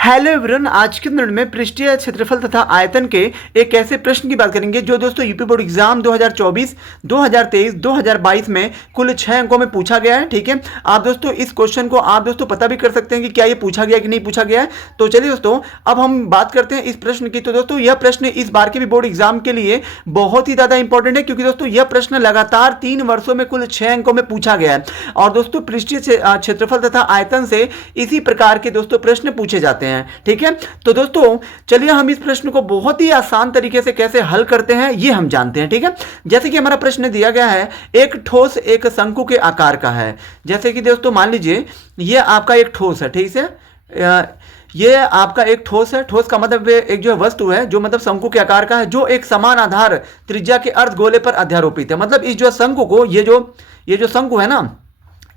Hello everyone, आज के minute में पृष्ठीय क्षेत्रफल तथा आयतन के एक ऐसे प्रश्न की बात करेंगे जो दोस्तों यूपी बोर्ड एग्जाम 2024, 2023, 2022 में कुल 6 अंकों में पूछा गया है। ठीक है, आप दोस्तों इस क्वेश्चन को आप दोस्तों पता भी कर सकते हैं कि क्या ये पूछा गया कि नहीं पूछा गया है। तो चलिए दोस्तों, अब हम बात करते हैं इस प्रश्न की। तो दोस्तों यह प्रश्न इस बार के भी बोर्ड एग्जाम के लिए बहुत ही ज्यादा इंपॉर्टेंट है, क्योंकि दोस्तों यह प्रश्न लगातार 3 वर्षों में कुल 6 अंकों में पूछा गया है। और दोस्तों पृष्ठीय क्षेत्रफल तथा आयतन से इसी प्रकार के दोस्तों प्रश्न पूछे जाते हैं। ठीक है, तो दोस्तों चलिए हम इस प्रश्न को बहुत ही आसान तरीके से कैसे हल करते हैं ये हम जानते हैं। ठीक है, जैसे कि हमारा प्रश्न दिया गया है, एक ठोस एक शंकु के आकार का है। जैसे कि दोस्तों मान लीजिए ये आपका एक ठोस है। ठीक है, ये आपका एक ठोस है। ठोस का मतलब एक जो है वस्तु है जो मतलब शंकु के आकार का है, जो एक समान आधार त्रिज्या के अर्धगोले पर अध्यारोपित है। मतलब इस जो शंकु को ये जो शंकु है ना,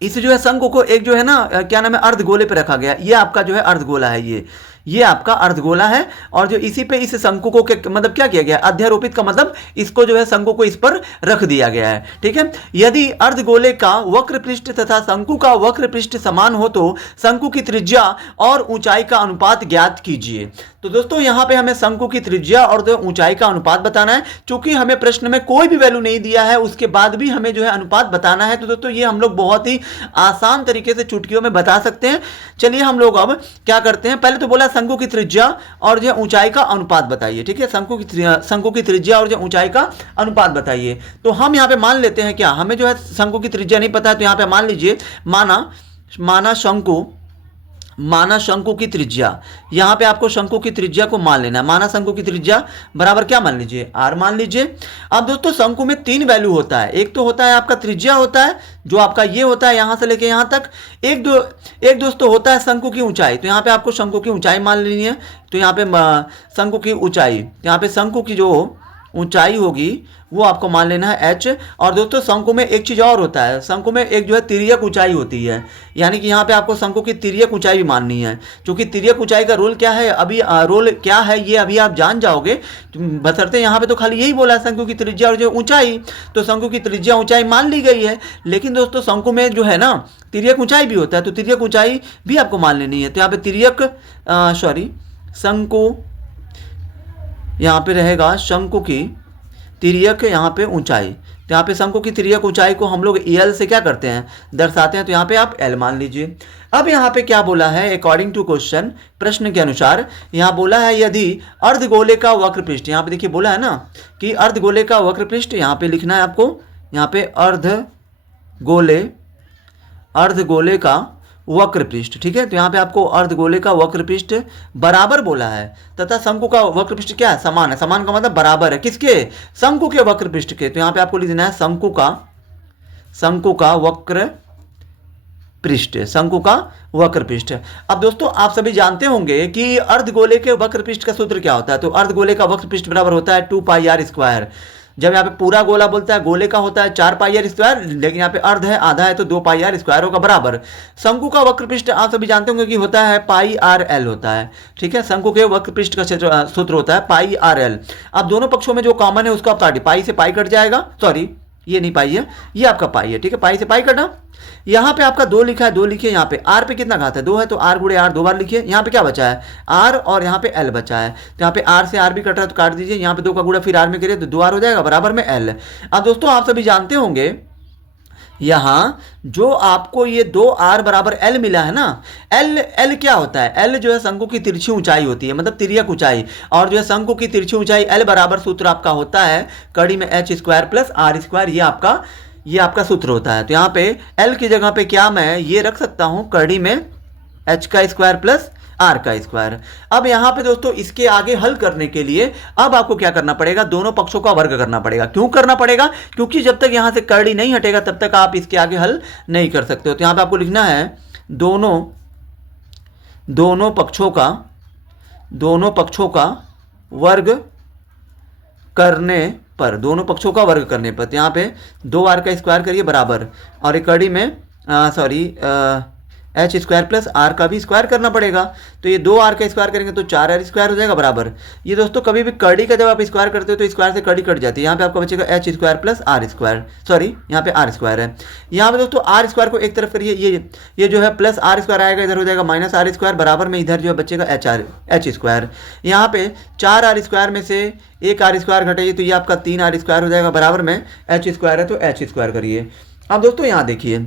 इस जो है शंकु को एक जो है ना क्या नाम है अर्धगोले पे रखा गया। ये आपका जो है अर्धगोला है, ये आपका अर्धगोला है। और जो इसी पे इस शंकु को मतलब क्या किया गया, अध्यारोपित का मतलब इसको जो है शंकु को इस पर रख दिया गया है। ठीक है, यदि अर्धगोले का वक्र पृष्ठ तथा शंकु का वक्र पृष्ठ समान हो तो शंकु की त्रिज्या और ऊंचाई का अनुपात ज्ञात कीजिए। तो दोस्तों यहाँ पे हमें शंकु की त्रिज्या और ऊंचाई का अनुपात बताना है। चूंकि हमें प्रश्न में कोई भी वैल्यू नहीं दिया है, उसके बाद भी हमें जो है अनुपात बताना है। तो दोस्तों ये हम लोग बहुत ही आसान तरीके से चुटकियों में बता सकते हैं। चलिए हम लोग अब क्या करते हैं, पहले तो बोला शंकु की त्रिज्या और जो ऊंचाई का अनुपात बताइए। ठीक है, शंकु की त्रिज्या और जो ऊंचाई का अनुपात बताइए। तो हम यहाँ पे मान लेते हैं, क्या हमें जो है शंकु की त्रिज्या नहीं पता है, तो यहाँ पे मान लीजिए माना शंकु की त्रिज्या। यहां पे आपको शंकु की त्रिज्या को मान लेना है। माना शंकु की त्रिज्या बराबर क्या मान लीजिए, आर मान लीजिए। अब दोस्तों शंकु में 3 वैल्यू होता है। एक तो होता है आपका त्रिज्या होता है, जो आपका ये होता है यहां से लेके यहां तक। एक दोस्तों होता है शंकु की ऊंचाई। तो यहां पे आपको शंकु की ऊंचाई मान लेनी है। तो यहां पे शंकु की ऊंचाई, यहां पे शंकु की जो ऊंचाई होगी वो आपको मान लेना है h। और दोस्तों शंकु में एक चीज और होता है, शंकु में एक जो है तिर्यक ऊंचाई होती है। यानी कि यहाँ पे आपको शंकु की तिर्यक ऊंचाई भी माननी है। क्योंकि तिर्यक ऊंचाई का रोल क्या है, अभी रोल क्या है ये अभी आप जान जाओगे। बशर्ते यहाँ पे तो खाली यही बोला है शंकु की त्रिज्या और जो ऊंचाई। तो शंकु की त्रिज्या ऊंचाई मान ली गई है, लेकिन दोस्तों शंकु में जो है ना तिर्यक ऊंचाई भी होता है। तो तिर्यक ऊंचाई भी आपको मान लेनी है। तो यहाँ पे शंकु यहाँ पे रहेगा शंकु की तिर्यक यहाँ पे ऊंचाई। तो यहाँ पे शंकु की तिर्यक ऊंचाई को हम लोग एल से क्या करते हैं, दर्शाते हैं। तो यहाँ पे आप एल मान लीजिए। अब यहाँ पे क्या बोला है, अकॉर्डिंग टू क्वेश्चन, प्रश्न के अनुसार यहाँ बोला है यदि अर्धगोले का वक्र पृष्ठ, यहाँ पे देखिए बोला है ना कि अर्धगोले का वक्र पृष्ठ, यहाँ पे लिखना है आपको, यहाँ पे अर्धगोले का वक्र पृष्ठ। ठीक है, तो यहाँ पे आपको अर्धगोले का वक्र पृष्ठ बराबर बोला है तथा शंकु का वक्र पृष्ठ क्या है, समान है। समान का मतलब बराबर है किसके, शंकु के वक्र पृष्ठ के। तो यहाँ पे आपको लिख देना है शंकु का वक्र पृष्ठ, शंकु का वक्र पृष्ठ। अब दोस्तों आप सभी जानते होंगे कि अर्धगोले के वक्र पृष्ठ का सूत्र क्या होता है। तो अर्धगोले का वक्र पृष्ठ बराबर होता है 2πr²। जब यहाँ पे पूरा गोला बोलता है, गोले का होता है 4πr², लेकिन यहाँ पे अर्ध है, आधा है, तो 2πr² होगा बराबर। शंकु का वक्र पृष्ठ आप सभी जानते होंगे कि होता है πrl होता है। ठीक है, शंकु के वक्र पृष्ठ का सूत्र होता है πrl। अब दोनों पक्षों में जो कॉमन है उसको आप काटिए, पाई से पाई कट जाएगा। सॉरी, ये नहीं पाई है, ये आपका पाई है। ठीक है, पाई से पाई कटा। यहाँ पे आपका 2 लिखा है, 2 लिखिए। यहाँ पे आर पे कितना घात है, 2 है, तो आर गुणे आर 2 बार लिखिए। यहाँ पे क्या बचा है, आर, और यहाँ पे एल बचा है। तो यहाँ पे आर से आर भी कट रहा है तो काट दीजिए। यहाँ पे 2 का गुणा फिर आर में करिए तो 2 आर हो जाएगा बराबर में एल। अब दोस्तों आप सभी जानते होंगे यहाँ जो आपको ये 2r बराबर l मिला है ना, l क्या होता है, l जो है शंकु की तिरछी ऊंचाई होती है, मतलब तिर्यक ऊंचाई। और जो है शंकु की तिरछी ऊंचाई l बराबर सूत्र आपका होता है कड़ी में h² + r²। ये आपका सूत्र होता है। तो यहाँ पे l की जगह पे क्या मैं ये रख सकता हूँ, कड़ी में h² + r²। अब यहाँ पे दोस्तों इसके आगे हल करने के लिए अब आपको क्या करना पड़ेगा, दोनों पक्षों का वर्ग करना पड़ेगा। क्यों करना पड़ेगा, क्योंकि जब तक यहाँ से करड़ी नहीं हटेगा तब तक आप इसके आगे हल नहीं कर सकते हो। तो यहाँ पे आपको लिखना है दोनों पक्षों का वर्ग करने पर, दोनों पक्षों का वर्ग करने पर। तो यहाँ पे 2r² करिए बराबर, और एक कड़ी में एच स्क्वायर प्लस आर का भी स्क्वायर करना पड़ेगा। तो ये 2r का स्क्वायर करेंगे तो 4r स्क्वायर हो जाएगा बराबर। ये दोस्तों कभी भी कड़ी का जब आप स्क्वायर करते हो तो स्क्वायर से कड़ी कट जाती है। यहाँ पे आपका बचेगा H square plus R square, sorry यहाँ पे आर स्क्वायर है। यहाँ पे दोस्तों आर स्क्वायर को एक तरफ करिए, ये जो है प्लस आर स्क्वायर आएगा, इधर हो जाएगा माइनस आर स्क्वायर बराबर में इधर जो है बचेगा एच स्क्वायर। यहाँ पे 4r स्क्वायर में से एक आर स्क्वायर घटाइए तो ये आपका 3r स्क्वायर हो जाएगा बराबर में एच स्क्वायर है तो एच स्क्वायर करिए। अब दोस्तों यहाँ देखिए,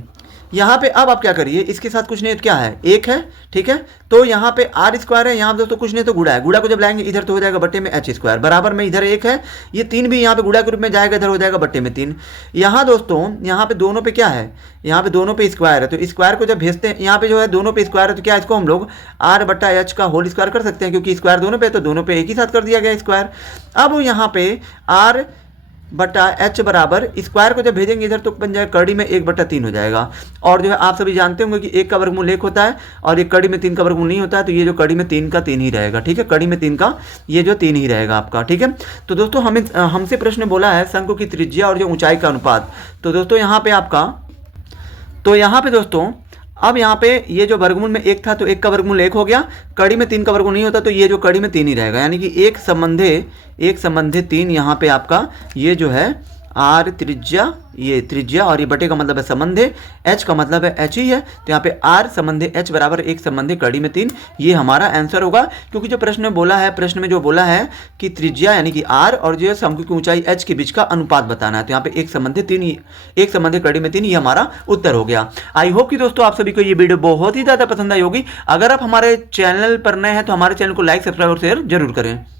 यहाँ पे अब आप क्या करिए, इसके साथ कुछ नहीं क्या है, एक है, ठीक है। तो यहाँ पे आर स्क्वायर है, यहाँ पे दोस्तों कुछ नहीं तो गुड़ा है, गुड़ा को जब लाएंगे इधर तो हो जाएगा बट्टे में एच स्क्वायर बराबर में इधर एक है, ये 3 भी यहाँ पे गुड़ा के रूप में जाएगा, इधर हो जाएगा बट्टे में 3। यहाँ दोस्तों यहाँ पे दोनों पे क्या है, यहाँ पे दोनों पे स्क्वायर है, तो स्क्वायर को जब भेजते हैं यहाँ पे जो है दोनों पे स्क्वायर है तो क्या इसको हम लोग आर बट्टा एच का होल स्क्वायर कर सकते हैं, क्योंकि स्क्वायर दोनों पे तो दोनों पे एक ही साथ कर दिया गया स्क्वायर। अब यहाँ पे आर बटा एच बराबर स्क्वायर को जब भेजेंगे इधर तो बन जाएगा कड़ी में 1/3 हो जाएगा। और जो है आप सभी जानते होंगे कि 1 का वर्गमूल 1 होता है और एक कड़ी में 3 का वर्गमूल नहीं होता है, तो ये जो कड़ी में 3 का 3 ही रहेगा, ठीक है। कड़ी में 3 का ये जो 3 ही रहेगा आपका, ठीक है। तो दोस्तों हमसे प्रश्न बोला है शंकु की त्रिज्या और जो ऊंचाई का अनुपात। तो दोस्तों यहाँ पे आपका, तो यहाँ पे दोस्तों अब यहाँ पे ये जो वर्गमूल में 1 था तो 1 का वर्गमूल 1 हो गया, कड़ी में 3 का वर्गमूल नहीं होता तो ये जो कड़ी में 3 ही रहेगा, यानी कि एक संबंधे 3 यहाँ पे आपका ये जो है आर त्रिज्या, ये त्रिज्या और ये बटे का मतलब है संबंधे, एच का मतलब है एच ही है, तो यहाँ पे आर संबंधे एच बराबर एक संबंधे कड़ी में 3, ये हमारा आंसर होगा। क्योंकि जो प्रश्न में बोला है, प्रश्न में जो बोला है कि त्रिज्या यानी कि आर और जो है शंकु की ऊंचाई एच के बीच का अनुपात बताना है, तो यहाँ पे एक संबंधे कड़ी में 3 ये हमारा उत्तर हो गया। आई होप कि दोस्तों आप सभी को ये वीडियो बहुत ही ज़्यादा पसंद आई होगी। अगर आप हमारे चैनल पर नए हैं तो हमारे चैनल को लाइक, सब्सक्राइब और शेयर जरूर करें।